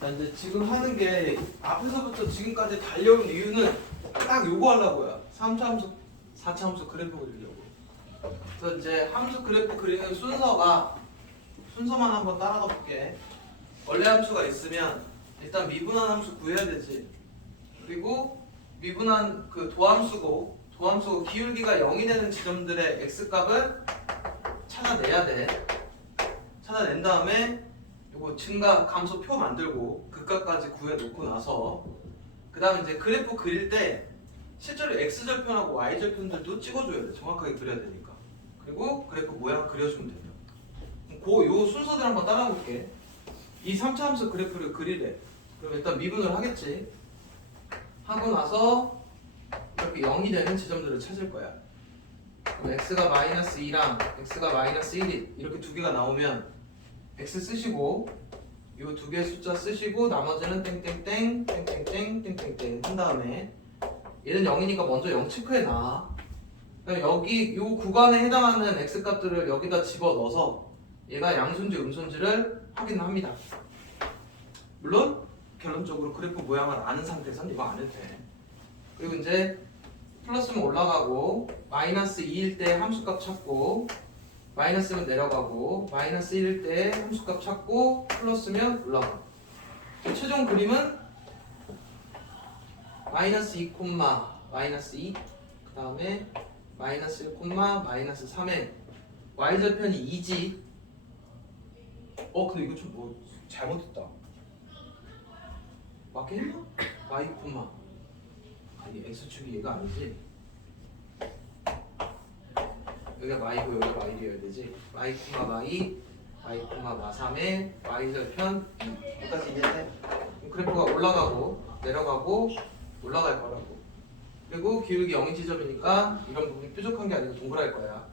나 이제 지금 하는 게 앞에서부터 지금까지 달려온 이유는 딱 요거 하려고요. 3차 함수, 4차 함수 그래프 그리려고. 그래서 이제 함수 그래프 그리는 순서만 한번 따라가 볼게. 원래 함수가 있으면 일단 미분한 함수 구해야 되지. 그리고 미분한 그 도함수고 기울기가 0이 되는 지점들의 x값을 찾아내야 돼. 찾아낸 다음에 요거 증가 감소표 만들고 극값까지 구해 놓고 나서 그 다음에 이제 그래프 그릴 때 실제로 x절편하고 y절편들도 찍어줘야 돼. 정확하게 그려야 되니까. 그리고 그래프 모양 그려주면 돼요. 요 순서들 한번 따라 볼게. 이 3차 함수 그래프를 그리래. 그럼 일단 미분을 하겠지. 하고 나서 이렇게 0이 되는 지점들을 찾을 거야. 그럼 x가 마이너스 2랑 x가 마이너스 1이 이렇게 두 개가 나오면 x 쓰시고 요 두 개의 숫자 쓰시고 나머지는 땡땡땡 땡땡땡 땡땡땡 한 다음에 얘는 0이니까 먼저 0 체크해놔. 여기 요 구간에 해당하는 x 값들을 여기다 집어넣어서 얘가 양수인지 음수인지를 확인합니다. 물론 결론적으로 그래프 모양을 아는 상태에선 이거 안 해도 돼. 그리고 이제 플러스면 올라가고 마이너스 2일 때 함수값 찾고 마이너스면 내려가고 마이너스 1일 때 함수값 찾고 플러스면 올라가고 최종 그림은 마이너스 2, 마이너스 2 그 다음에 마이너스 1, 마이너스 3에 y절편이 2지. 근데 이거 좀 뭐 잘못했다. 맞게 했나? y, 아니 x축이 얘가 아니지. 여기가 y고 여기가 y이어야 되지. y, y, 마3에 y절편 2. 여기까지 이해돼? 그래프가 올라가고 내려가고 올라갈 거라고. 그리고 기울기 0인 지점이니까 이런 부분이 뾰족한 게 아니고 동그랄 거야.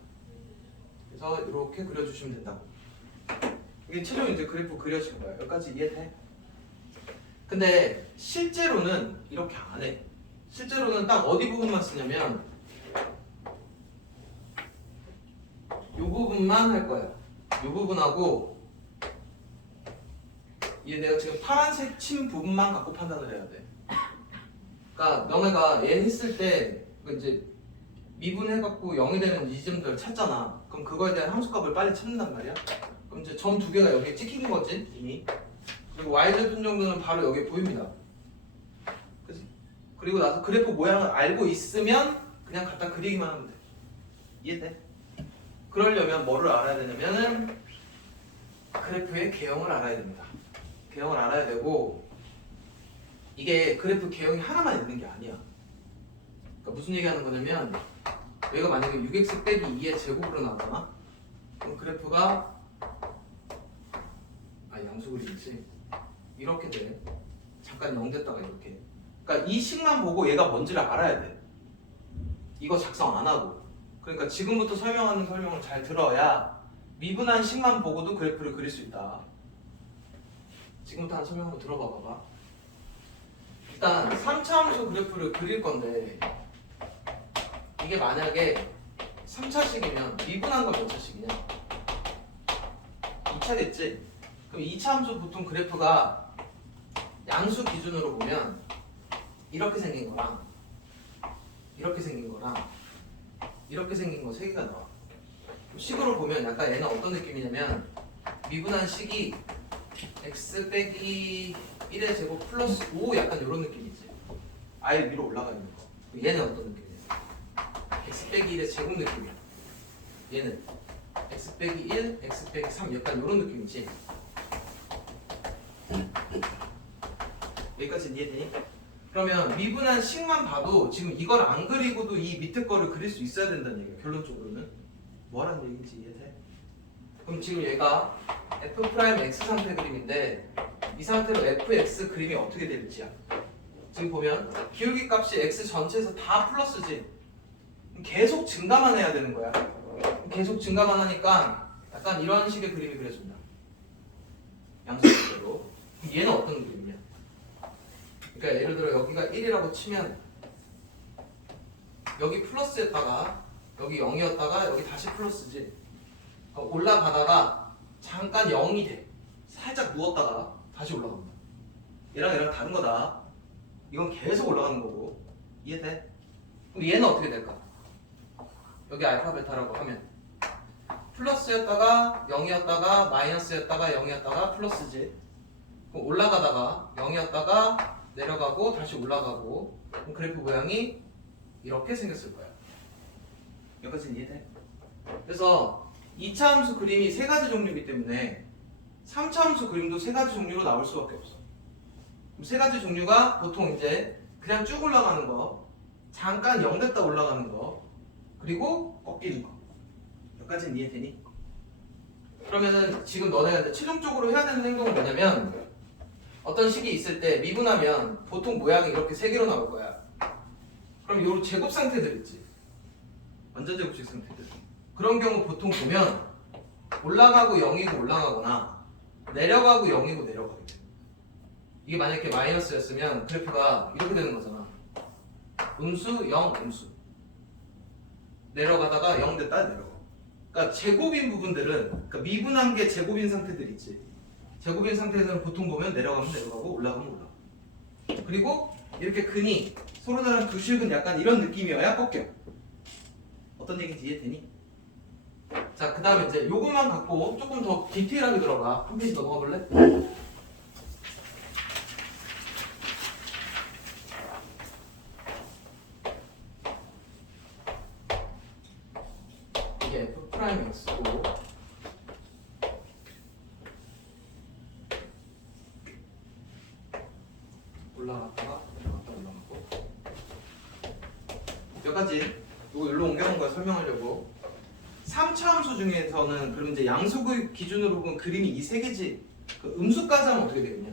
그래서 이렇게 그려주시면 된다고. 이게 최종 이제 그래프 그려질 거야. 여기까지 이해돼? 근데 실제로는 이렇게 안 해. 실제로는 딱 어디 부분만 쓰냐면 요 부분만 할 거야. 요 부분하고 얘 내가 지금 파란색 친 부분만 갖고 판단을 해야 돼. 그러니까 너네가 얘 했을 때 이제 미분해갖고 0이 되는 이 지점들을 찾잖아. 그럼 그거에 대한 함수값을 빨리 찾는단 말이야. 그럼 이제 점 두 개가 여기에 찍힌 거지 이미. 그리고 y절편 정도는 바로 여기에 보입니다. 그치? 그리고 나서 그래프 모양을 알고 있으면 그냥 갖다 그리기만 하면 돼. 이해돼? 그러려면 뭐를 알아야 되냐면은 그래프의 개형을 알아야 됩니다. 개형을 알아야 되고 이게 그래프 개형이 하나만 있는 게 아니야. 그러니까 무슨 얘기하는 거냐면 여기가 만약에 6x 빼기 2의 제곱으로 나왔잖아. 그럼 그래프가 양수 그림이지. 이렇게 돼. 잠깐 0 됐다가 이렇게. 그러니까 이 식만 보고 얘가 뭔지를 알아야 돼. 이거 작성 안 하고. 그러니까 지금부터 설명하는 설명을 잘 들어야 미분한 식만 보고도 그래프를 그릴 수 있다. 지금부터 하는 설명 한번 들어봐 봐봐. 일단 3차 함수 그래프를 그릴 건데 이게 만약에 3차식이면 미분한 건 몇 차식이냐? 2차겠지? 그럼 2차 함수 보통 그래프가 양수 기준으로 보면 이렇게 생긴 거랑 이렇게 생긴 거랑 이렇게 생긴 거 세 개가 나와. 식으로 보면 약간 얘는 어떤 느낌이냐면 미분한 식이 x 빼기 1의 제곱 플러스 5 약간 이런 느낌이지. 아예 위로 올라가 있는 거. 얘는 어떤 느낌이야? x 빼기 1의 제곱 느낌이야. 얘는 x 빼기 1, x 빼기 3 약간 이런 느낌이지. 여기까지 이해되니? 그러면 미분한 식만 봐도 지금 이걸 안 그리고도 이 밑에 거를 그릴 수 있어야 된다는 얘기야. 결론적으로는 뭐라는 얘기인지 이해돼? 그럼 지금 얘가 f'x 상태 그림인데 이 상태로 fx 그림이 어떻게 될지야. 지금 보면 기울기 값이 x 전체에서 다 플러스지. 계속 증가만 해야 되는 거야. 계속 증가만 하니까 약간 이런 식의 그림이 그려진다. 양수대로. 얘는 어떤 그림이냐? 그러니까 예를 들어 여기가 1이라고 치면 여기 플러스였다가 여기 0이었다가 여기 다시 플러스지. 올라가다가 잠깐 0이 돼. 살짝 누웠다가 다시 올라갑니다. 얘랑 다른 거다. 이건 계속 올라가는 거고. 이해돼? 그럼 얘는 어떻게 될까? 여기 알파 베타라고 하면 플러스였다가 0이었다가 마이너스였다가 0이었다가 플러스지. 그럼 올라가다가 0이었다가 내려가고 다시 올라가고, 그럼 그래프 모양이 이렇게 생겼을 거야. 여기까지는 이해돼? 그래서 2차 함수 그림이 세 가지 종류이기 때문에 3차 함수 그림도 세 가지 종류로 나올 수밖에 없어. 그럼 세 가지 종류가 보통 이제 그냥 쭉 올라가는 거, 잠깐 0 됐다 올라가는 거, 그리고 꺾이는 거. 여기까지는 이해되니? 그러면은 지금 너네가 이제 최종적으로 해야 되는 행동은 뭐냐면, 어떤 식이 있을 때 미분하면 보통 모양이 이렇게 세 개로 나올 거야. 그럼 요 제곱 상태들 있지, 완전 제곱식 상태들. 그런 경우 보통 보면 올라가고 0이고 올라가거나 내려가고 0이고 내려가게 돼. 이게 만약에 마이너스였으면 그래프가 이렇게 되는 거잖아. 음수 0 음수, 내려가다가 0 됐다 내려가. 그러니까 제곱인 부분들은, 그러니까 미분한 게 제곱인 상태들 있지. 제곱인 상태에서는 보통 보면 내려가면 내려가고 올라가면 올라가. 그리고 이렇게 근이 서로 다른 두 식은 약간 이런 느낌이어야 꺾여. 어떤 얘기인지 이해되니? 자, 그 다음에 이제 요것만 갖고 조금 더 디테일하게 들어가. 한 페이지 넘어가 볼래? 이게 F 프라임 X고, 올라갔다가 올라가고, 여기까지. 이거 여기로 옮겨놓은 거야, 설명하려고. 3차 함수 중에서는 그럼 이제 양수의 기준으로 보면 그림이 이 세 개지. 그 음수까지 하면 어떻게 되겠냐?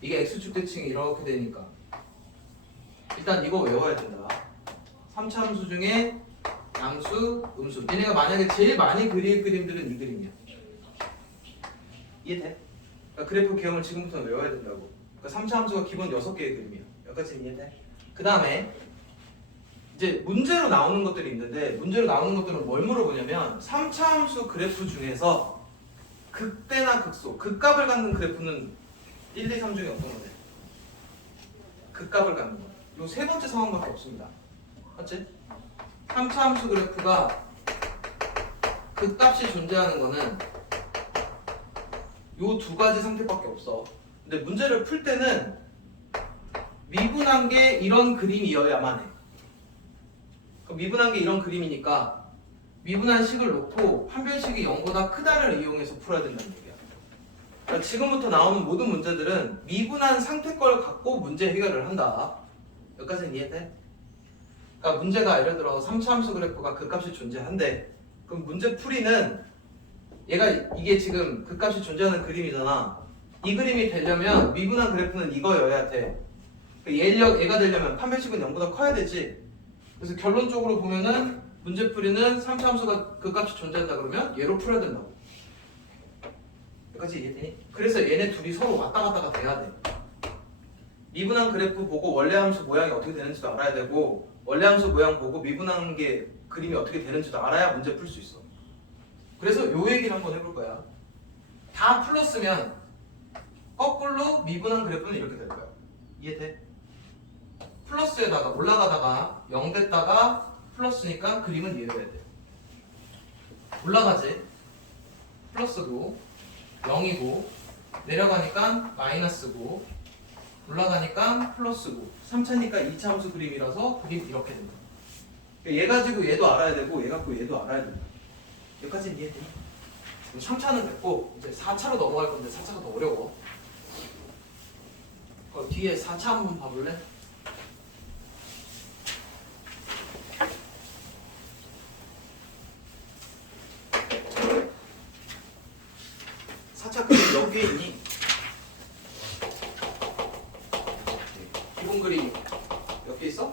이게 x축 대칭이 이렇게 되니까 일단 이거 외워야 된다. 3차 함수 중에 양수, 음수. 얘네가 만약에 제일 많이 그릴 그림들은 이 그림이야. 이해돼? 그러니까 그래프 개념을 지금부터 외워야 된다고. 그러니까 3차 함수가 기본 6개의 그림이야. 여기까지는 이해돼? 그 다음에 이제 문제로 나오는 것들이 있는데, 문제로 나오는 것들은 뭘 물어보냐면 3차 함수 그래프 중에서 극대나 극소, 극값을 갖는 그래프는 1, 2, 3 중에 어떤 거냐? 극값을 갖는 거. 요 세 번째 상황밖에 없습니다. 맞지? 3차 함수 그래프가 극값이 존재하는 거는 요 두 가지 상태밖에 없어. 근데 문제를 풀 때는 미분한 게 이런 그림이어야만 해. 미분한 게 이런 그림이니까 미분한 식을 놓고 판별식이 0보다 크다를 이용해서 풀어야 된다는 얘기야. 그러니까 지금부터 나오는 모든 문제들은 미분한 상태 걸 갖고 문제 해결을 한다. 여기까지는 이해돼? 그러니까 문제가 예를 들어 3차 함수 그래프가 극값이 존재한대. 그럼 문제 풀이는 이게 지금 극값이 존재하는 그림이잖아. 이 그림이 되려면 미분한 그래프는 이거여야 돼. 얘가 되려면 판별식은 0보다 커야 되지. 그래서 결론적으로 보면은 문제풀이는 3차 함수가 극값이 존재한다 그러면 얘로 풀어야 된다고. 여기까지 이해되니? 그래서 얘네 둘이 서로 왔다 갔다가 돼야 돼. 미분한 그래프 보고 원래 함수 모양이 어떻게 되는지도 알아야 되고, 원래 함수 모양 보고 미분한 게 그림이 어떻게 되는지도 알아야 문제 풀 수 있어. 그래서 요 얘기를 한번 해볼 거야. 다 풀었으면 거꾸로 미분한 그래프는 이렇게 될 거야. 이해돼? 플러스에다가 올라가다가 0 됐다가 플러스니까 그림은 이해해야 돼. 올라가지, 플러스고 0이고, 내려가니까 마이너스고, 올라가니까 플러스고, 3차니까 2차 함수 그림이라서 그림 이렇게 된다. 얘 가지고 얘도 알아야 되고 얘 갖고 얘도 알아야 된다. 여기까지는 이해되니? 3차는 됐고 이제 4차로 넘어갈 건데 4차가 더 어려워. 뒤에 4차 한번 봐볼래? 4차 그림 몇 개 있니? 기본 그림 몇 개 있어?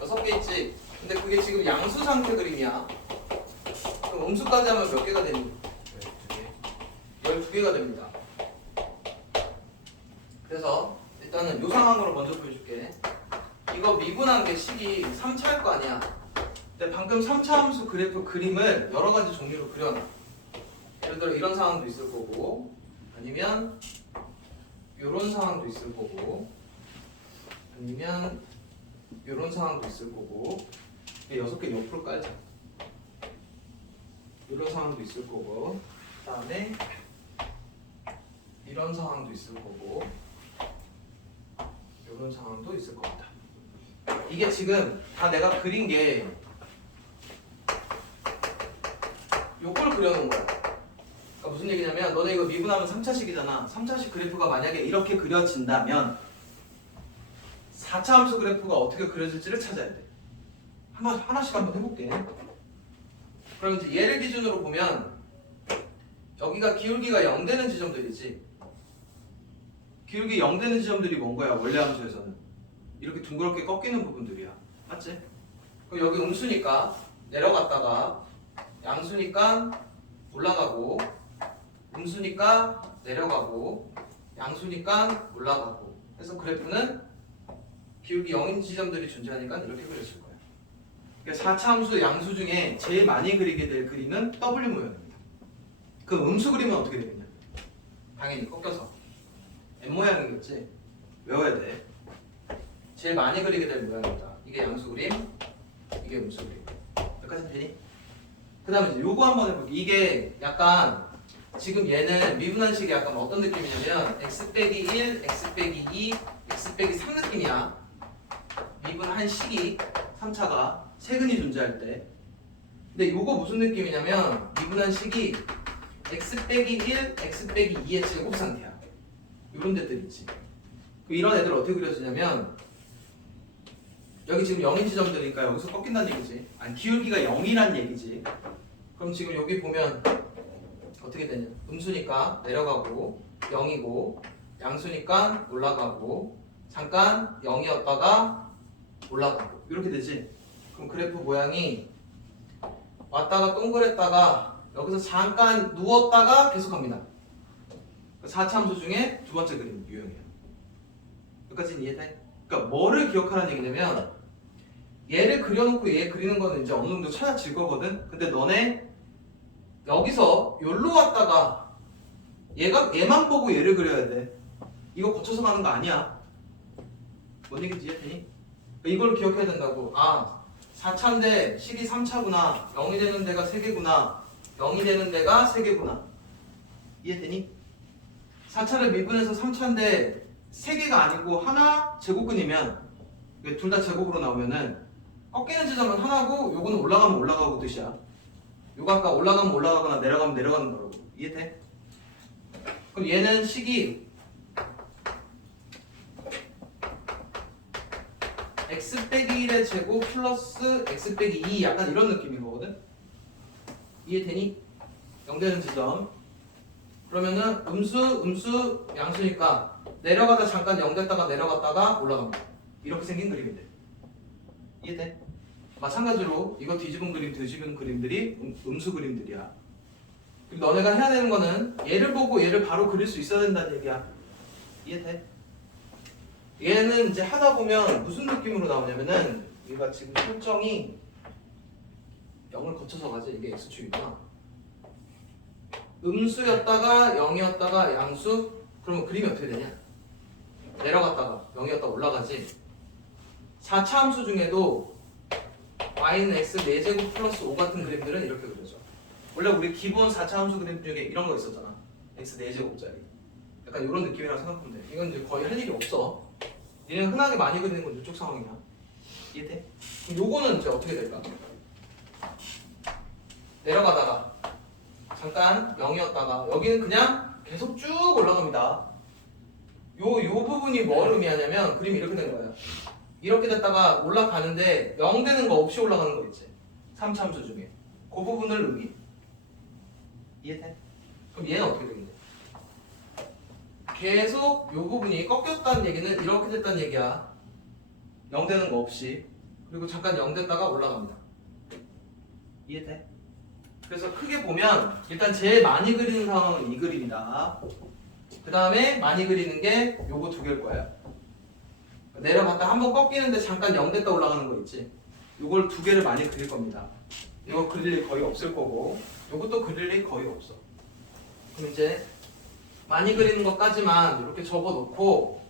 6개 있지. 근데 그게 지금 양수 상태 그림이야. 그럼 음수까지 하면 몇 개가 되니? 12개가 됩니다. 그래서 일단은 이 상황으로 먼저 보여줄게. 이거 미분한 게 식이 3차일 거 아니야. 근데 방금 3차 함수 그래프 그림을 여러 가지 종류로 그려놔. 예를 들어 이런 상황도 있을 거고, 아니면 요런 상황도 있을 거고 아니면 요런 상황도 있을 거고 6개 옆으로 깔자. 이런 상황도 있을 거고 그 다음에 이런 상황도 있을 거고 이런 상황도 있을 겁니다. 이게 지금 다 내가 그린 게 요걸 그려놓은 거야. 그러니까 무슨 얘기냐면 너네 이거 미분하면 3차식이잖아. 3차식 그래프가 만약에 이렇게 그려진다면 4차 함수 그래프가 어떻게 그려질지를 찾아야 돼. 하나씩 한번 해볼게. 그럼 이제 얘를 기준으로 보면 여기가 기울기가 0 되는 지점들이지. 기울기 0 되는 지점들이 뭔 거야? 원래 함수에서는 이렇게 둥그렇게 꺾이는 부분들이야. 맞지? 그럼 여기 음수니까 내려갔다가 양수니까 올라가고 음수니까 내려가고 양수니까 올라가고 해서 그래프는 기울기 0인 지점들이 존재하니까 이렇게 그렸을 거야. 그러니까 4차 함수 양수 중에 제일 많이 그리게 될 그림은 W 모양입니다. 그 음수 그림은 어떻게 되겠냐? 당연히 꺾여서 M 모양이겠지. 외워야 돼. 제일 많이 그리게 될 모양이다. 이게 양수 그림, 이게 음수 그림. 여기까지 되니? 그 다음에 이제 요거 한번 해볼게. 이게 약간 지금 얘는 미분한식이 약간 어떤 느낌이냐면 x 빼기 1, x 빼기 2, x 빼기 3 느낌이야. 미분한 식이 3차가 세근이 존재할 때. 근데 요거 무슨 느낌이냐면 미분한 식이 x 빼기 1, x 빼기 2의 제곱 상태야. 요런 데들 있지. 이런 애들 어떻게 그려지냐면 여기 지금 0인 지점들이니까 여기서 꺾인다는 얘기지. 아니 기울기가 0이란 얘기지. 그럼 지금 여기 보면 어떻게 되냐? 음수니까 내려가고 0이고 양수니까 올라가고 잠깐 0이었다가 올라가고 이렇게 되지. 그럼 그래프 모양이 왔다가 동그랬다가 여기서 잠깐 누웠다가 계속합니다. 4차 함수 중에 두 번째 그림 유형이에요. 여기까지는 이해돼? 그러니까 뭐를 기억하라는 얘기냐면 얘를 그려놓고 얘 그리는 거는 이제 어느 정도 찾아질 거거든. 근데 너네 여기서 여기로 왔다가 얘만 보고 얘를 그려야 돼. 이거 거쳐서 가는 거 아니야. 뭔 얘기인지 이해되니? 이걸 기억해야 된다고. 아 4차인데 식이 3차구나. 0이 되는 데가 3개구나. 0이 되는 데가 3개구나. 이해되니? 4차를 미분해서 3차인데 3개가 아니고 하나 제곱근이면 둘 다 제곱으로 나오면은 꺾이는 지점은 하나고 요거는 올라가면 올라가고 뜻이야. 요거 아까 올라가면 올라가거나 내려가면 내려가는 거라고. 이해돼? 그럼 얘는 식이 x 빼기 1의 제곱 플러스 x 빼기 2 약간 이런 느낌인 거거든? 이해되니? 0 되는 지점. 그러면은 음수 양수니까 내려가다 잠깐 0 됐다가 내려갔다가 올라갑니다. 이렇게 생긴 그림인데 이해돼? 마찬가지로 이거 뒤집은 그림 뒤집은 그림들이 음수 그림들이야. 그리고 너네가 해야 되는 거는 얘를 보고 얘를 바로 그릴 수 있어야 된다는 얘기야. 이해돼? 얘는 이제 하다 보면 무슨 느낌으로 나오냐면은 얘가 지금 설정이 0을 거쳐서 가지. 이게 x축이구나. 음수였다가 0이었다가 양수. 그러면 그림이 어떻게 되냐? 내려갔다가 0이었다가 올라가지. 4차 함수 중에도 y는 x 4제곱 플러스 5 같은 그림들은 이렇게 그려져. 원래 우리 기본 4차 함수 그림 중에 이런 거 있었잖아. x 4제곱짜리. 약간 이런 느낌이라고 생각하면 돼. 이건 이제 거의 할 일이 없어. 얘는 흔하게 많이 그리는 건 이쪽 상황이야. 이해돼? 그럼 요거는 이제 어떻게 될까? 내려가다가 잠깐 0이었다가 여기는 그냥 계속 쭉 올라갑니다. 요 부분이 뭘 의미하냐면 그림이 이렇게 된 거예요. 이렇게 됐다가 올라가는데 0 되는 거 없이 올라가는 거 있지. 3차 함수 중에 그 부분을 의미. 이해돼? 그럼 얘는 어떻게 되겠냐? 계속 요 부분이 꺾였다는 얘기는 이렇게 됐다는 얘기야. 0 되는 거 없이. 그리고 잠깐 0 됐다가 올라갑니다. 이해돼? 그래서 크게 보면 일단 제일 많이 그리는 상황은 이 그림이다. 그 다음에 많이 그리는 게 요거 두 개일 거야. 내려갔다 한번 꺾이는데 잠깐 0 됐다 올라가는 거 있지. 요걸 두 개를 많이 그릴 겁니다. 이거 그릴 일 거의 없을 거고 요것도 그릴 일 거의 없어. 그럼 이제 많이 그리는 것까지만 이렇게 적어놓고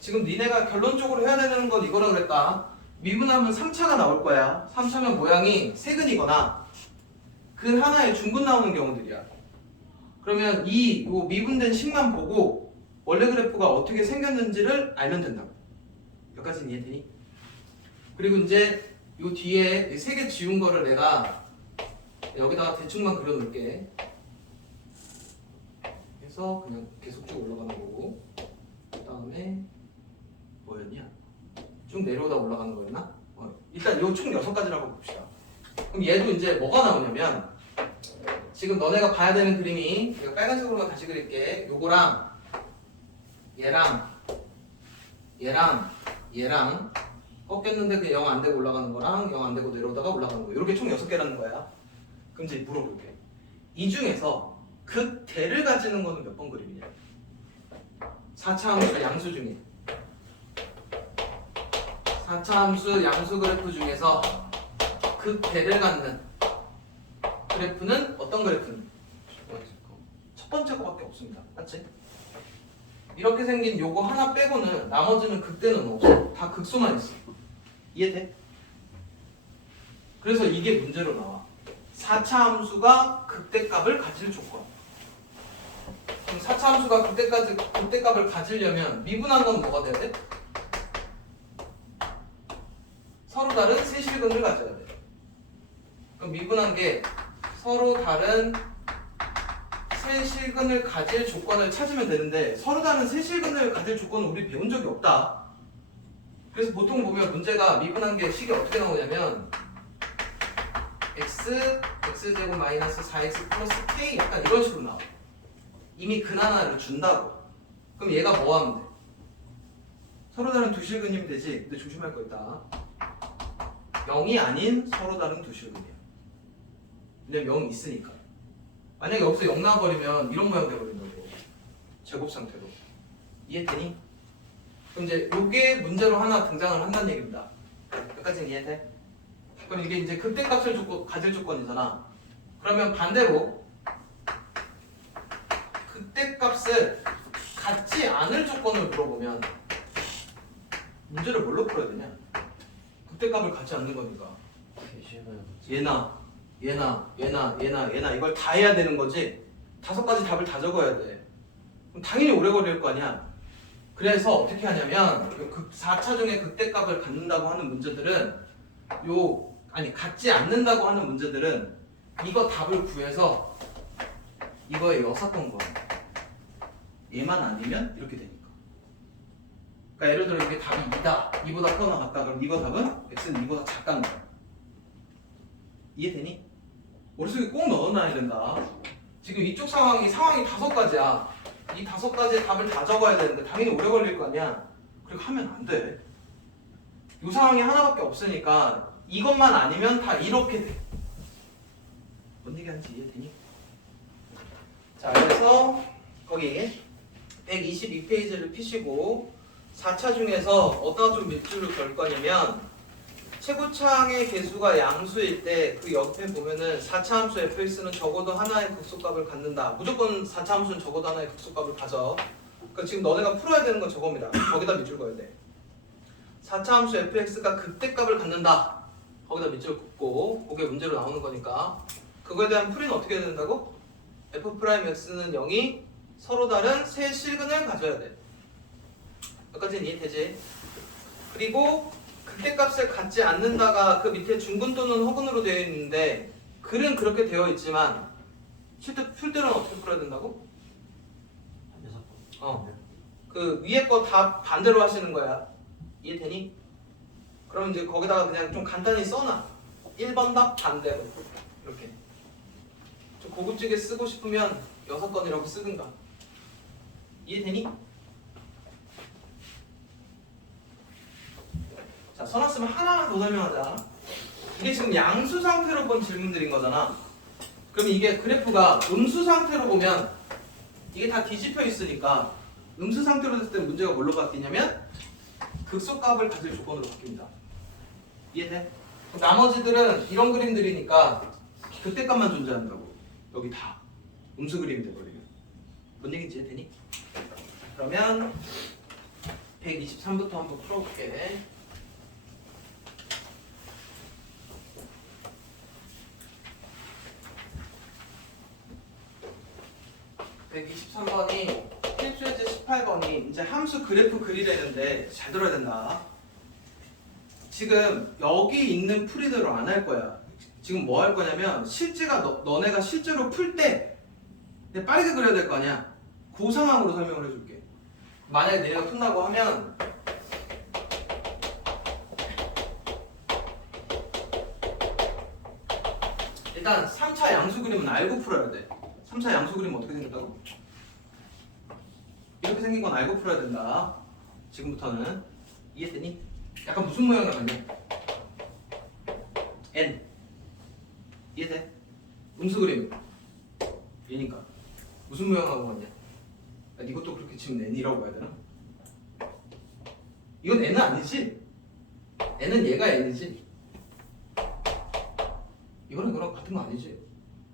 지금 니네가 결론적으로 해야 되는 건 이거라 그랬다. 미분하면 3차가 나올 거야. 3차면 모양이 세근이거나 근 하나에 중근 나오는 경우들이야. 그러면 요 미분된 식만 보고 원래 그래프가 어떻게 생겼는지를 알면 된다고. 여기까지는 이해되니? 그리고 이제 요 뒤에 3개 지운 거를 내가 여기다가 대충만 그려놓을게. 그래서 그냥 계속 쭉 올라가는 거고, 그 다음에 뭐였냐? 쭉 내려오다 올라가는 거였나? 일단 요 총 6가지라고 봅시다. 그럼 얘도 이제 뭐가 나오냐면 지금 너네가 봐야 되는 그림이 내가 빨간색으로만 다시 그릴게. 요거랑 얘랑 꺾였는데 그냥 0 안 되고 올라가는 거랑 0 안 되고 내려오다가 올라가는 거. 이렇게 총 6개라는 거야. 그럼 이제 물어볼게. 이 중에서 극대를 가지는 거는 몇 번 그림이냐? 4차 함수 양수 중에 4차 함수 양수 그래프 중에서 극대를 갖는 그래프는 어떤 그래프는? 첫 번째 거밖에 없습니다. 맞지? 이렇게 생긴 요거 하나 빼고는 나머지는 극대는 없어. 다 극소만 있어. 이해돼? 그래서 이게 문제로 나와. 4차 함수가 극대값을 가질 조건. 그럼 4차 함수가 극대값을 가지려면 미분한 건 뭐가 돼야 돼? 서로 다른 세실근을 가져야 돼. 그럼 미분한 게 서로 다른 세실근을 가질 조건을 찾으면 되는데 서로 다른 세실근을 가질 조건은 우리 배운 적이 없다. 그래서 보통 보면 문제가 미분한 게 식이 어떻게 나오냐면 x제곱 마이너스 4x 플러스 k 약간 이런 식으로 나와. 이미 근 하나를 준다고. 그럼 얘가 뭐 하면 돼? 서로 다른 두 실근이면 되지. 근데 조심할 거 있다. 0이 아닌 서로 다른 두 실근이야. 왜냐면 0이 있으니까. 만약에 여기서 0 나와버리면 이런 모양 돼버린다고. 제곱 상태로. 이해되니? 그럼 이제 요게 문제로 하나 등장을 한다는 얘기입니다. 여기까지는 이해돼? 그럼 이게 이제 극대값을 가질 조건이잖아. 그러면 반대로 극대값을 갖지 않을 조건을 물어보면 문제를 뭘로 풀어야 되냐? 극대값을 갖지 않는 거니까 얘나 이걸 다 해야 되는 거지. 5가지 답을 다 적어야 돼. 그럼 당연히 오래 걸릴 거 아니야. 그래서 어떻게 하냐면 4차 중에 극대값을 갖는다고 하는 문제들은 갖지 않는다고 하는 문제들은 이거 답을 구해서 이거에 섞은 거야. 얘만 아니면 이렇게 되니까. 그러니까 예를 들어 이게 답이 2다. 2보다 크거나 같다. 그럼 이거 답은 x는 2보다 작다는 거야. 이해되니? 머릿속에 꼭 넣어놔야 된다. 지금 이쪽 상황이 5가지야. 이 5가지의 답을 다 적어야 되는데 당연히 오래 걸릴 거 아니야. 그리고 하면 안 돼. 이 상황이 하나밖에 없으니까 이것만 아니면 다 이렇게 돼. 뭔 얘기하는지 이해되니? 자, 그래서 거기 122페이지를 피시고 4차 중에서 어떤 좀 밑줄을 걸 거냐면 최고차항의 개수가 양수일 때 그 옆에 보면은 4차 함수 fx는 적어도 하나의 극소값을 갖는다. 무조건 4차 함수는 적어도 하나의 극소값을 가져. 그러니까 지금 너네가 풀어야 되는 건 저겁니다. 거기다 밑줄 그어야 돼. 4차 함수 fx가 극대값을 갖는다. 거기다 밑줄 긋고 그게 문제로 나오는 거니까 그거에 대한 풀이는 어떻게 해야 된다고? f'x는 0이 서로 다른 세 실근을 가져야 돼. 여기까지는 이해되지? 그리고 극대값을 갖지 않는다가 그 밑에 중근 또는 허근으로 되어 있는데 글은 그렇게 되어 있지만 실제 풀 때는 어떻게 풀어야 된다고? 그 위에 거 다 반대로 하시는 거야. 이해되니? 그럼 이제 거기다가 그냥 좀 간단히 써놔. 1번 답 반대로 이렇게. 좀 고급지게 쓰고 싶으면 6건이라고 쓰든가. 이해되니? 자, 써놨으면 하나만 더 설명하자. 이게 지금 양수 상태로 본 질문들인 거잖아. 그럼 이게 그래프가 음수 상태로 보면 이게 다 뒤집혀 있으니까 음수 상태로 됐을 때 문제가 뭘로 바뀌냐면 극소값을 가질 조건으로 바뀝니다. 이해돼? 나머지들은 이런 그림들이니까 극대값만 존재한다고. 여기 다 음수 그림이 돼버리면. 뭔 얘기인지 이해되니? 그러면 123부터 한번 풀어볼게. 123번이 필수예제 18번이 이제 함수 그래프 그리려는데 잘 들어야 된다. 지금 여기 있는 풀이대로 안 할 거야. 지금 뭐 할 거냐면 실제가 너네가 실제로 풀 때 빠르게 그려야 될 거 아니야. 그 상황으로 설명을 해줄게. 만약에 내가 푼다고 하면 일단 3차 양수 그림은 알고 풀어야 돼. 3차 양수 그림 어떻게 생겼다고? 이렇게 생긴 건 알고 풀어야 된다. 지금부터는 이해되니? 약간 무슨 모양을 하냐? N 이해돼? 음수 그림 얘니까 무슨 모양하고 왔냐? 이것도 그렇게 치면 N이라고 해야 되나? 이건 N은 아니지? N은 얘가 N이지? 이거는 이거랑 같은 거 아니지?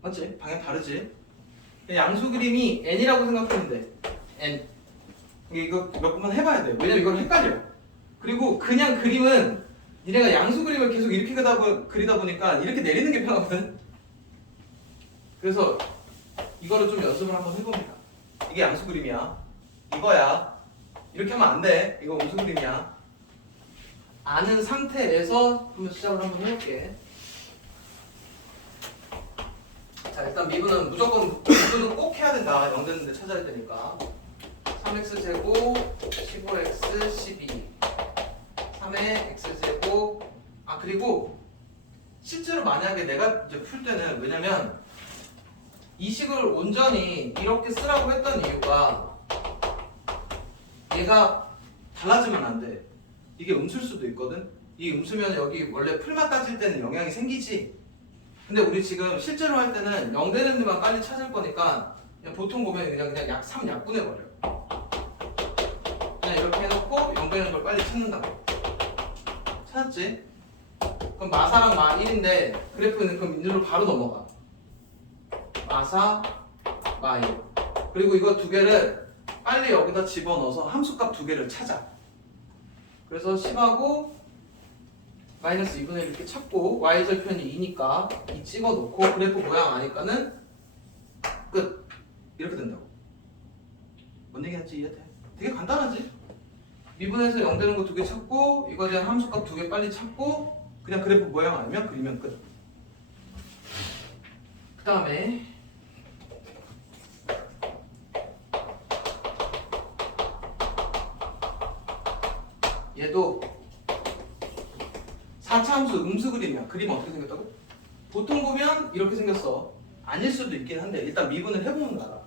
맞지? 방향 다르지? 양수 그림이 N이라고 생각했는데 N 이거 몇 번만 해봐야 돼. 왜냐면 이건 헷갈려. 그리고 그냥 그림은 니네가 양수 그림을 계속 이렇게 그리다 보니까 이렇게 내리는 게 편하거든. 그래서 이거를 좀 연습을 한번 해봅니다. 이게 양수 그림이야. 이거야. 이렇게 하면 안 돼. 이거 음수 그림이야. 아는 상태에서 한번 시작을 한번 해볼게. 자, 일단 미분은 무조건 미분은 꼭 해야 된다. 0 되는데 찾아야 되니까. 3x제곱 15x 12 3의 x제곱 그리고 실제로 만약에 내가 이제 풀 때는 왜냐면 이 식을 온전히 이렇게 쓰라고 했던 이유가 얘가 달라지면 안 돼. 이게 음수일 수도 있거든. 이 음수면 여기 원래 풀만 따질 때는 영향이 생기지. 근데 우리 지금 실제로 할 때는 0 되는 데만 빨리 찾을 거니까 그냥 보통 보면 그냥 약 3 약분해 버려. 그냥 이렇게 해놓고 0 되는 걸 빨리 찾는다고. 찾았지? 그럼 마사랑 마 1인데 그래프는 그럼 인으로 바로 넘어가. 마사 마 1. 그리고 이거 두 개를 빨리 여기다 집어넣어서 함수값 두 개를 찾아. 그래서 10하고 마이너스 2분의 1 이렇게 찾고 y절편이 2니까 2 찍어놓고 그래프 모양 아니까는 끝. 이렇게 된다고. 뭔 얘기인지 이해돼? 되게 간단하지? 미분에서 0 되는 거 두 개 찾고 이거에 대한 함수값 두 개 빨리 찾고 그냥 그래프 모양 알면 그리면 끝. 그 다음에 얘도 4차 함수 음수 그림이야. 그림 어떻게 생겼다고? 보통 보면 이렇게 생겼어. 아닐 수도 있긴 한데 일단 미분을 해보면 알아.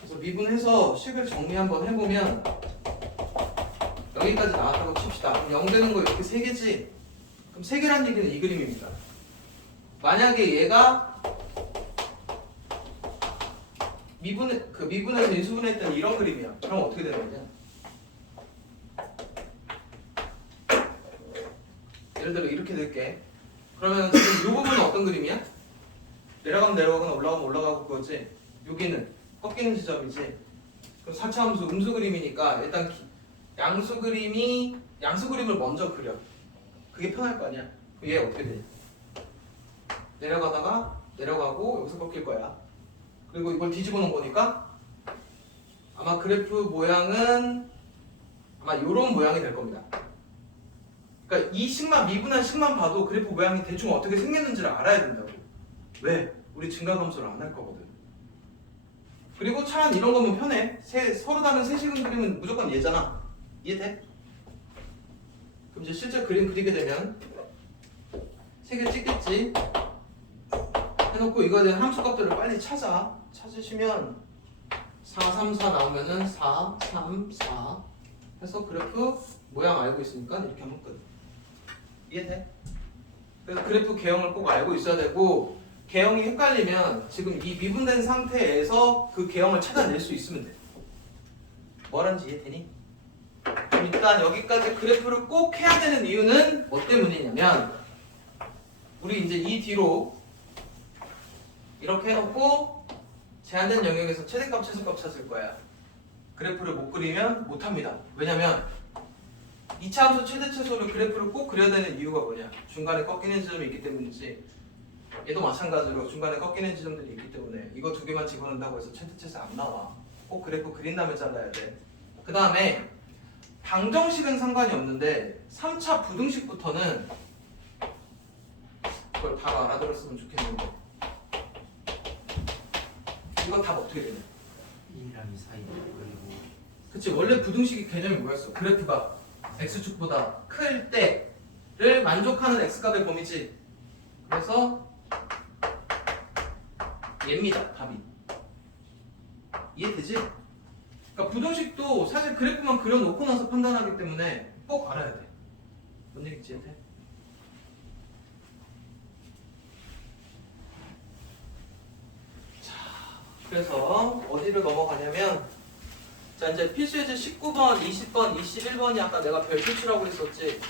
그래서 미분해서 식을 정리 한번 해보면 여기까지 나왔다고 칩시다. 그럼 0 되는 거 이렇게 3개지? 그럼 3개란 얘기는 이 그림입니다. 만약에 얘가 미분에서 인수분해했던 이런 그림이야. 그럼 어떻게 되는 거냐? 예를 들어 이렇게 될게. 그러면 지금 이 부분은 어떤 그림이야? 내려가면 내려가거나 올라가면 올라가고 그거지. 여기는 꺾이는 지점이지. 그럼 4차 함수 음수 그림이니까 일단 양수 그림을 먼저 그려. 그게 편할 거 아니야. 그럼 얘 어떻게 돼? 내려가다가 내려가고 여기서 꺾일 거야. 그리고 이걸 뒤집어 놓은 거니까 아마 그래프 모양은 아마 이런 모양이 될 겁니다. 그러니까 이 식만 미분한 식만 봐도 그래프 모양이 대충 어떻게 생겼는지를 알아야 된다고. 왜? 우리 증가함수를 안 할 거거든. 그리고 차라리 이런 거면 편해. 서로 다른 세식은 그림은 무조건 얘잖아. 이해돼? 그럼 이제 실제 그림 그리게 되면 3개 찍겠지. 해놓고 이거에 대한 함수값들을 빨리 찾으시면 4, 3, 4 나오면은 4, 3, 4 해서 그래프 모양 알고 있으니까 이렇게 하면 끝. 이해돼? 그래서 그래프 개형을 꼭 알고 있어야 되고 개형이 헷갈리면 지금 이 미분된 상태에서 그 개형을 찾아낼 수 있으면 돼. 뭐라는지 이해되니? 일단 여기까지 그래프를 꼭 해야 되는 이유는 뭐 때문이냐면 우리 이제 이 뒤로 이렇게 해놓고 제한된 영역에서 최대값, 최소값 찾을 거야. 그래프를 못 그리면 못 합니다. 왜냐면 2차 함수 최대 최소를 그래프를 꼭 그려야 되는 이유가 뭐냐? 중간에 꺾이는 지점이 있기 때문이지. 얘도 마찬가지로 중간에 꺾이는 지점들이 있기 때문에 이거 두 개만 집어넣는다고 해서 최대 최소 안 나와. 꼭 그래프 그린 다음에 잘라야 돼. 그 다음에 방정식은 상관이 없는데 3차 부등식부터는 그걸 바로 알아들었으면 좋겠는데 이거 답 어떻게 되냐? 1이랑 2 사이 그리고 그치, 원래 부등식의 개념이 뭐였어? 그래프가 x축보다 클 때를 만족하는 x값의 범위지. 그래서 얘입니다, 답이. 이해되지? 그러니까 부등식도 사실 그래프만 그려놓고 나서 판단하기 때문에 꼭 알아야 돼. 뭔 얘기인지 이해돼? 자, 그래서 어디로 넘어가냐면 자, 이제 필수예제 19번, 20번, 21번이 아까 내가 별 표시라고 했었지.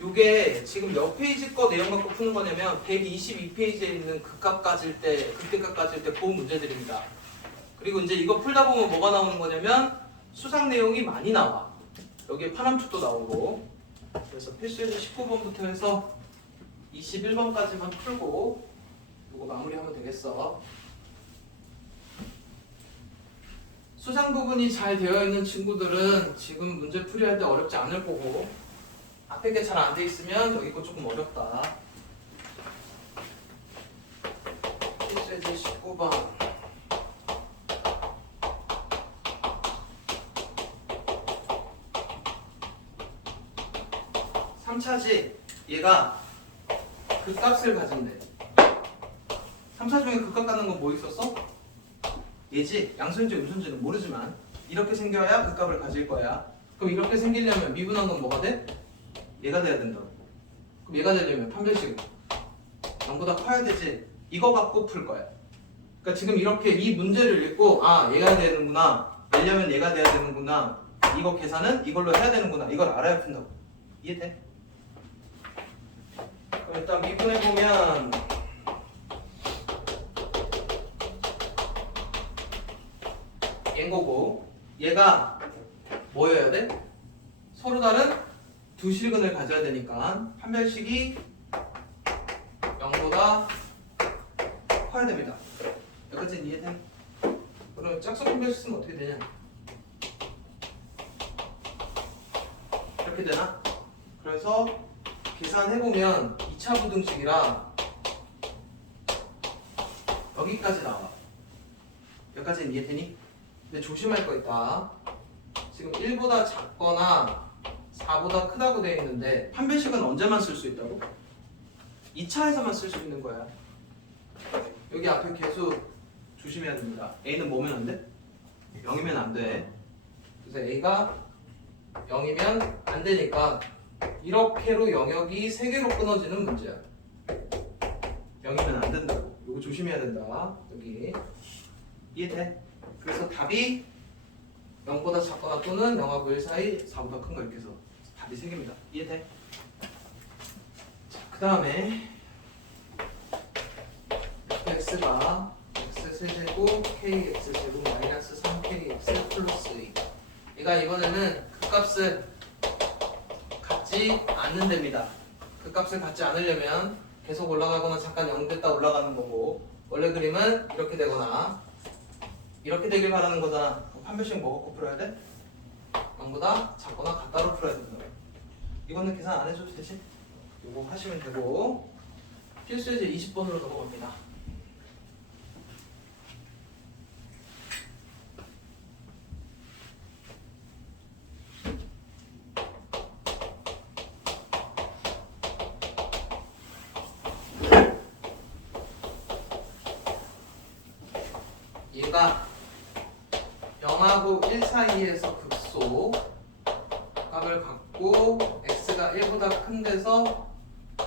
요게 지금 몇 페이지 거 내용 갖고 푸는 거냐면 122페이지에 있는 극값 가질 때, 극대값 가질 때 그 문제들입니다. 그리고 이제 이거 풀다 보면 뭐가 나오는 거냐면 수상 내용이 많이 나와. 여기에 파남축도 나오고. 그래서 필수예제 19번부터 해서 21번까지만 풀고 요거 마무리하면 되겠어. 수상 부분이 잘 되어 있는 친구들은 지금 문제 풀이할 때 어렵지 않을 거고, 앞에 게 잘 안 돼 있으면 여기 거 조금 어렵다. 필수예제 19번. 3차지 얘가 극값을 가진대. 3차 중에 극값 갖는 건 뭐 있었어? 얘지. 양수인지 음수인지는 모르지만 이렇게 생겨야 극값을 가질 거야. 그럼 이렇게 생기려면 미분한 건 뭐가 돼? 얘가 돼야 된다고. 그럼 얘가 되려면 판별식은 0보다 커야 되지. 이거 갖고 풀 거야. 그러니까 지금 이렇게 이 문제를 읽고 아 얘가 되는구나, 내려면 얘가 돼야 되는구나, 이거 계산은 이걸로 해야 되는구나, 이걸 알아야 푼다고. 이해돼? 그럼 일단 미분해보면 얘인 거고, 얘가 뭐여야 돼? 서로 다른 두 실근을 가져야 되니까 판별식이 0보다 커야 됩니다. 여기까지는 이해돼? 그럼 짝수 판별식 쓰면 어떻게 되냐? 이렇게 되나? 그래서 계산해보면 2차 부등식이라 여기까지 나와. 여기까지는 이해되니? 근데 조심할 거 있다. 지금 1보다 작거나 4보다 크다고 되어 있는데 판별식은 언제만 쓸 수 있다고? 2차에서만 쓸 수 있는 거야. 여기 앞에 계수 조심해야 됩니다. A는 뭐면 안 돼? 0이면 안 돼. 그래서 A가 0이면 안 되니까 이렇게로 영역이 3개로 끊어지는 문제야. 0이면 안 된다고. 이거 조심해야 된다. 여기 이해돼? 그래서 답이 0보다 작거나 또는 0하고 1 사이 4보다 큰 거 이렇게 해서 답이 3개입니다. 이해돼? 자, 그 다음에 x가 x세제곱 kx제곱 마이너스 3kx 플러스 2. 얘가 이번에는 그 값을 갖지 않는답니다. 그 값을 갖지 않으려면 계속 올라가거나 잠깐 0 됐다 올라가는 거고, 원래 그림은 이렇게 되거나 이렇게 되길 바라는 거잖아. 그럼 판별식 뭐 갖고 풀어야 돼? 0보다 작거나 같다로 풀어야 된다. 이거는 계산 안 해줘도 되지? 이거 하시면 되고, 필수예제 20번으로 넘어갑니다. 얘가 0하고 1 사이에서 극소 값을 갖고 x가 1보다 큰 데서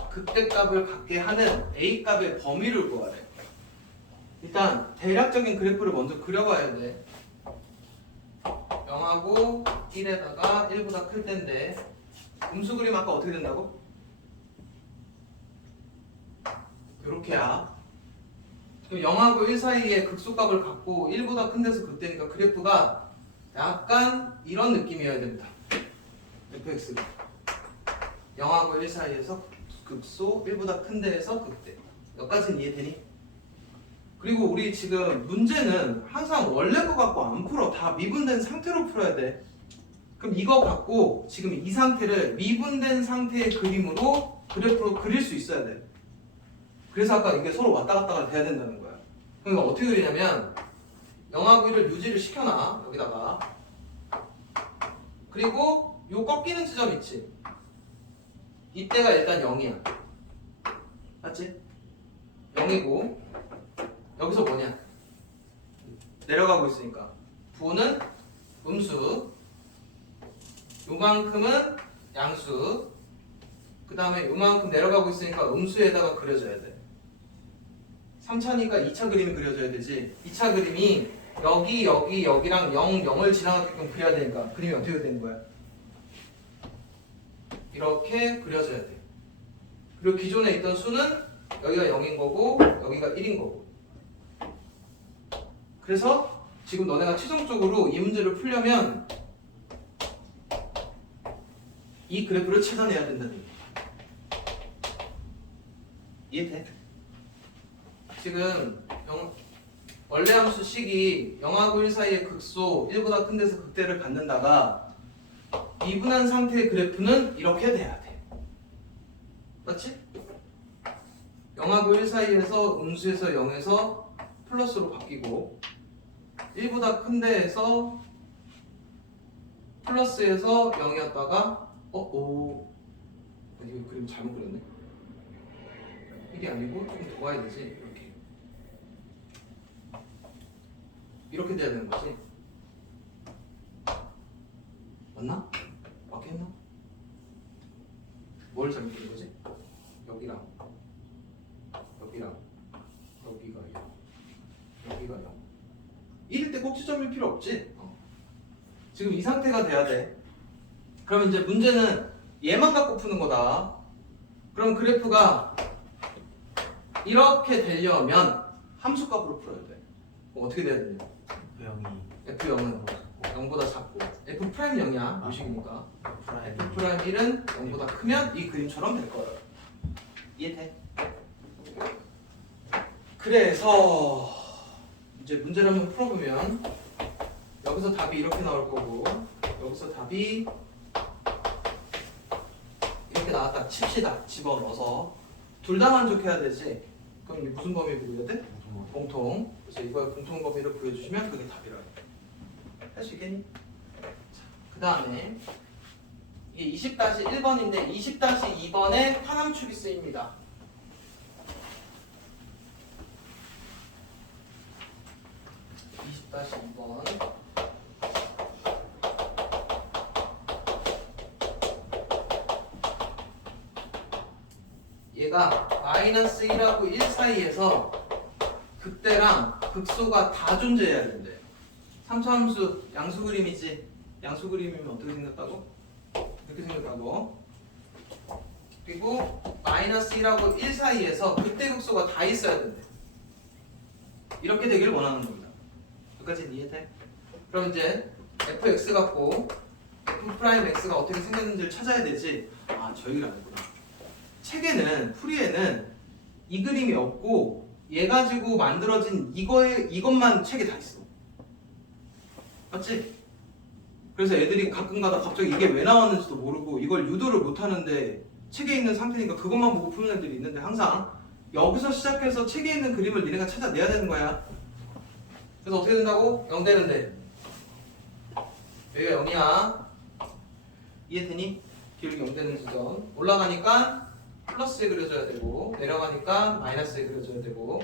극대값을 갖게 하는 a 값의 범위를 구하래. 일단 대략적인 그래프를 먼저 그려봐야 돼. 0하고 1에다가 1보다 클 때인데 음수 그림 아까 어떻게 된다고? 요렇게야. 그럼 0하고 1 사이에 극소값을 갖고 1보다 큰 데서 극대니까 그래프가 약간 이런 느낌이어야 됩니다. fx가 0하고 1 사이에서 극소 1보다 큰 데에서 극대. 여기까지는 이해되니? 그리고 우리 지금 문제는 항상 원래 거 갖고 안 풀어. 다 미분된 상태로 풀어야 돼. 그럼 이거 갖고 지금 이 상태를 미분된 상태의 그림으로 그래프로 그릴 수 있어야 돼. 그래서 아까 이게 서로 왔다 갔다 돼야 된다는 거야. 그러니까 어떻게 그리냐면 0하고 1을 유지를 시켜놔. 여기다가. 그리고 요 꺾이는 지점 있지. 이때가 일단 0이야. 맞지? 0이고 여기서 뭐냐? 내려가고 있으니까 부는 음수, 요만큼은 양수, 그 다음에 요만큼 내려가고 있으니까 음수에다가 그려줘야 돼. 3차니까 2차 그림이 그려져야 되지. 2차 그림이 여기 여기랑 0, 0을 지나가게끔 그려야 되니까 그림이 어떻게 되는 거야? 이렇게 그려져야 돼. 그리고 기존에 있던 수는 여기가 0인 거고 여기가 1인 거고. 그래서 지금 너네가 최종적으로 이 문제를 풀려면 이 그래프를 찾아내야 된다는 얘기야. 이해돼? 지금 원래 함수 식이 0하고 1 사이의 극소 1보다 큰 데서 극대를 갖는다가 미분한 상태의 그래프는 이렇게 돼야 돼. 맞지? 0하고 1 사이에서 음수에서 0에서 플러스로 바뀌고 1보다 큰 데에서 플러스에서 0이었다가 이거 그림 잘못 그렸네. 이게 아니고 좀 더 가야 되지. 이렇게 돼야 되는 거지. 맞나? 맞겠나? 뭘 잘못 그린 거지? 여기랑 여기가 0. 1일 때 꼭지점일 필요 없지. 지금 이 상태가 돼야 돼. 그러면 이제 문제는 얘만 갖고 푸는 거다. 그럼 그래프가 이렇게 되려면 함수값으로 풀어야 돼. 그럼 어떻게 돼야 되냐? F0은 0보다 작고 F 프라임 0이야. 요식이니까. F 프라임 1은 0보다 크면 이 그림처럼 될 거예요. 이해돼? 그래서 이제 문제를 한번 풀어보면 여기서 답이 이렇게 나올 거고 여기서 답이 이렇게 나왔다 칩시다. 집어넣어서 둘 다 만족해야 되지. 그럼 이게 무슨 범위 그려야 돼? 공통. 그래서 이걸 공통 범위로 그려주시면 그게 답이라. 할 수 있겠니? 그 다음에 이게 20-1번인데 20-2번에 파남축이 쓰입니다. 20-2번 얘가 마이너스 1하고 1 사이에서 극대랑 극소가 다 존재해야 된대. 3차 함수 양수 그림이지. 양수 그림이면 어떻게 생겼다고? 이렇게 생겼다고. 그리고 마이너스 1하고 1 사이에서 극대 극소가 다 있어야 된대. 이렇게 되길 원하는 겁니다. 여기까지 이해돼? 그럼 이제 fx 갖고 f 프라임 x가 어떻게 생겼는지를 찾아야 되지. 아, 저 얘기를 안 했구나. 책에는 풀이에는 이 그림이 없고 얘 가지고 만들어진 이것만 책에 다 있어. 맞지? 그래서 애들이 가끔가다 갑자기 이게 왜 나왔는지도 모르고 이걸 유도를 못 하는데 책에 있는 상태니까 그것만 보고 푸는 애들이 있는데 항상 여기서 시작해서 책에 있는 그림을 니네가 찾아내야 되는 거야. 그래서 어떻게 된다고? 0 되는데 여기가 0이야. 이해되니? 기울기 0 되는 지점 올라가니까 플러스에 그려져야 되고 내려가니까 마이너스에 그려져야 되고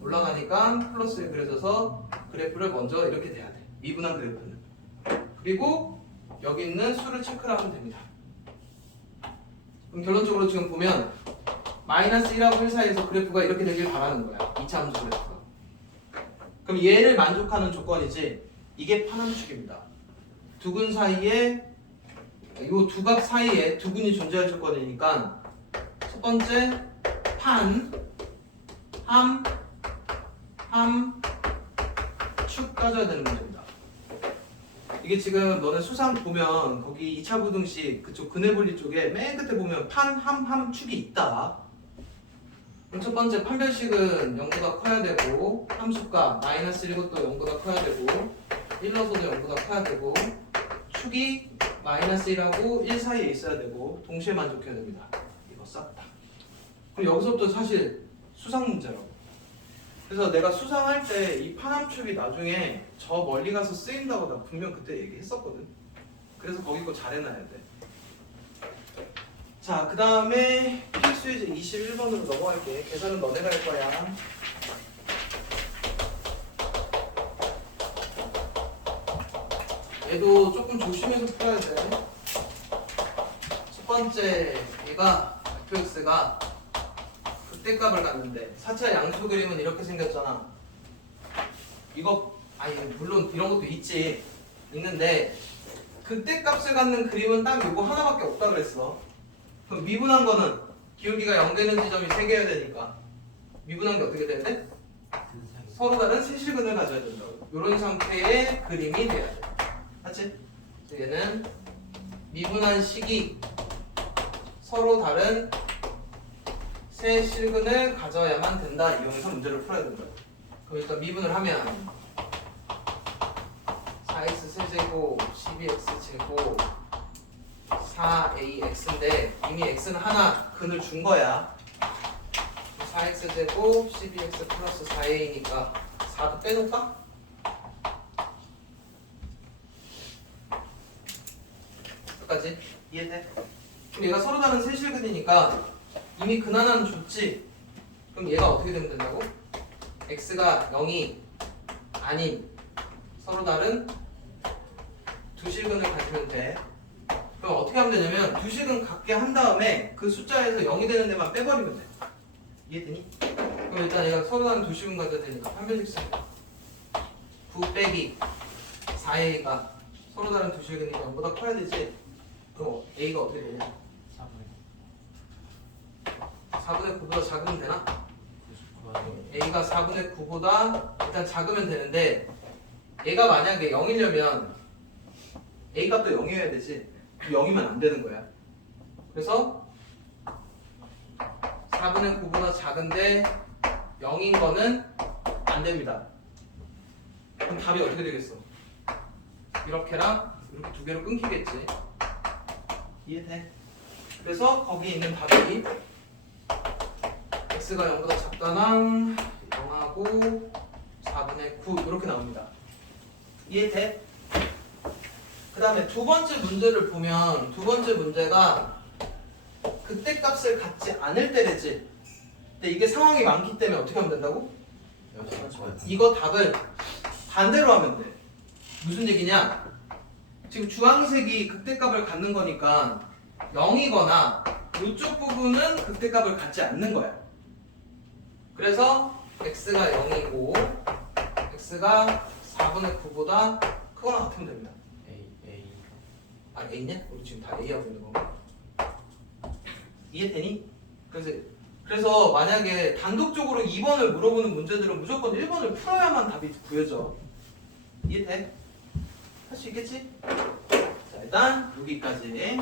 올라가니까 플러스에 그려져서 그래프를 먼저 이렇게 돼야 돼. 미분한 그래프는. 그리고 여기 있는 수를 체크를 하면 됩니다. 그럼 결론적으로 지금 보면 마이너스 1하고 1 사이에서 그래프가 이렇게 되길 바라는 거야. 2차 함수 그래프가. 그럼 얘를 만족하는 조건이지 이게 판함축입니다. 두근 사이에 이 두 각 사이에 두근이 존재할 조건이니까 첫 번째 판, 함, 함축 따져야 되는 문제입니다. 이게 지금 너네 수상 보면 거기 2차 부등식 그쪽 근해분리 쪽에 맨 끝에 보면 함축이 있다. 그럼 첫 번째 판별식은 0보다 커야 되고 함수가 마이너스 1것도 0보다 커야 되고 1넣어서도 0보다 커야 되고 축이 마이너스 1하고 1 사이에 있어야 되고 동시에 만족해야 됩니다. 이거 싹 다. 그럼 여기서부터 사실 수상 문제라고. 그래서 내가 수상할 때 이 판함축이 나중에 저 멀리 가서 쓰인다고 나 분명 그때 얘기했었거든. 그래서 거기 거 잘 해놔야 돼. 자, 그 다음에 필수 이제 21번으로 넘어갈게. 계산은 너네가 할 거야. 얘도 조금 조심해서 풀어야 돼. 첫 번째 얘가 fx가 극대값을 갖는데 4차 양수 그림은 이렇게 생겼잖아. 이거 아니 물론 이런 것도 있는데 극대값을 갖는 그림은 딱 요거 하나밖에 없다 그랬어. 그럼 미분한 거는 기울기가 0 되는 지점이 3개여야 되니까 미분한 게 어떻게 돼야 돼? 서로 다른 세실근을 가져야 된다고. 이런 상태의 그림이 돼야 돼. 맞지? 얘는 미분한 식이 서로 다른 세 실근을 가져야만 된다. 이용해서 문제를 풀어야 된다. 그럼 일단 미분을 하면 4x 세제곱 12x 제곱 4ax인데 이미 x는 하나 근을 준 거야. 4x 제곱 12x 플러스 4a니까 4도 빼놓을까? 끝까지 이해돼? 그럼 얘가 서로 다른 세실근이니까 이미 근 하나는 줬지? 그럼 얘가 어떻게 되면 된다고? x가 0이 아닌 서로 다른 두 실근을 가지면 돼. 그럼 어떻게 하면 되냐면 두 실근 갖게 한 다음에 그 숫자에서 0이 되는 데만 빼버리면 돼. 이해되니? 그럼 일단 얘가 서로 다른 두 실근 가져야 되니까 판별식 쓰 9 빼기 4a가 서로 다른 두 실근이 0보다 커야 되지? 그럼 a가 어떻게 되냐? 4분의 9보다 작으면 되나? a가 4분의 9보다 일단 작으면 되는데 얘가 만약에 0이려면 a 값도 0이어야 되지. 0이면 안 되는 거야. 그래서 4분의 9보다 작은데 0인 거는 안 됩니다. 그럼 답이 어떻게 되겠어? 이렇게랑 이렇게 두 개로 끊기겠지. 이해돼? 그래서 거기 있는 답이 x가 0보다 작다랑 0하고 4분의 9 이렇게 나옵니다. 이해돼? 그 다음에 두 번째 문제를 보면 두 번째 문제가 극대값을 갖지 않을 때래지. 근데 이게 상황이 많기 때문에 어떻게 하면 된다고? 이거 답을 반대로 하면 돼. 무슨 얘기냐? 지금 주황색이 극대값을 갖는 거니까 0이거나 이쪽 부분은 극대값을 갖지 않는 거야. 그래서 x가 0이고 x가 4분의 9보다 크거나 같으면 됩니다. 아 A냐? 우리 지금 다 A하고 있는 건가? 이해되니? 그래서 만약에 단독적으로 2번을 물어보는 문제들은 무조건 1번을 풀어야만 답이 구해져. 이해돼? 할 수 있겠지? 자 일단 여기까지